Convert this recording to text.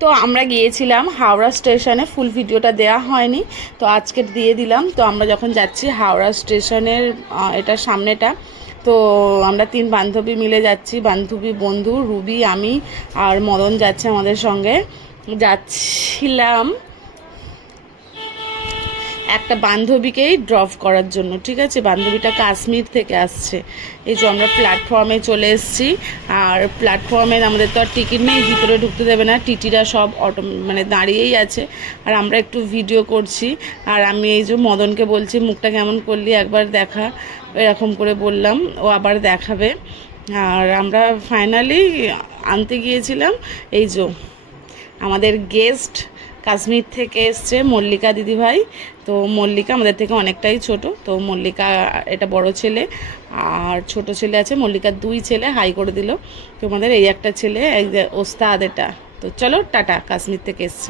তো আমরা গিয়েছিলাম হাওড়া স্টেশনে, ফুল ভিডিওটা দেওয়া হয়নি, তো আজকে দিয়ে দিলাম। তো আমরা যখন যাচ্ছি হাওড়া স্টেশনের এটা সামনেটা, তো আমরা 3 বান্ধবী মিলে যাচ্ছি, বান্ধবী বন্ধু রুবি, আমি আর মদন যাচ্ছে আমাদের সঙ্গে। যাচ্ছিলাম একটা বান্ধবীকেই ড্রপ করার জন্য, ঠিক আছে। বান্ধবীটা কাশ্মীর থেকে আসছে। এই যে আমরা প্ল্যাটফর্মে চলে এসেছি, আর প্ল্যাটফর্মে আমাদের তো আর টিকিট নেই, ভিতরে ঢুকতে দেবে না, টিটিরা সব অটো মানে দাঁড়িয়েই আছে, আর আমরা একটু ভিডিও করছি। আর আমি এই যে মদনকে বলছি মুখটা কেমন করলি একবার দেখা, এরকম করে বললাম, ও আবার দেখাবে। আর আমরা ফাইনালি আনতে গিয়েছিলাম এই যে আমাদের গেস্ট কাশ্মীর থেকে এসছে, মল্লিকা দিদিভাই। তো মল্লিকা আমাদের থেকে অনেকটাই ছোট, তো মল্লিকা এটা বড় ছেলে, আর ছোট ছেলে আছে, মল্লিকার 2 ছেলে হাই করে দিল। তোমাদের এই একটা ছেলে, এই যে ওস্তাদ এটা। তো চলো টাটা, কাশ্মীর থেকে এসছে।